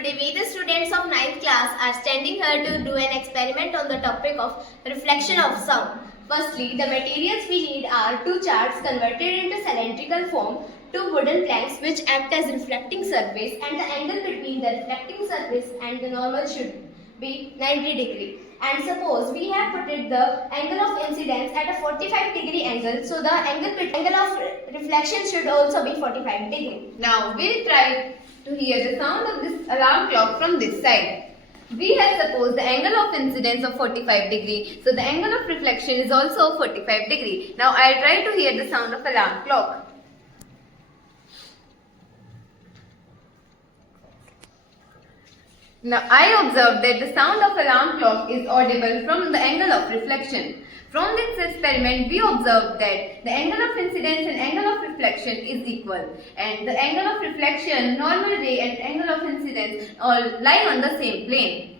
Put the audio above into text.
Today we the students of 9th class are standing here to do an experiment on the topic of reflection of sound. Firstly, the materials we need are two charts converted into cylindrical form, two wooden planks which act as reflecting surface, and the angle between the reflecting surface and the normal should be 90 degree. And suppose we have put the angle of incidence at a 45 degree angle, so the angle of reflection should also be 45 degree. Now we'll try to hear the sound of this alarm clock from this side. We have supposed the angle of incidence of 45 degree, so the angle of reflection is also 45 degree. Now I'll try to hear the sound of alarm clock. Now I observed that the sound of alarm clock is audible from the angle of reflection. From this experiment, we observed that the angle of incidence and angle of reflection is equal, and the angle of reflection, normal ray, and angle of incidence all lie on the same plane.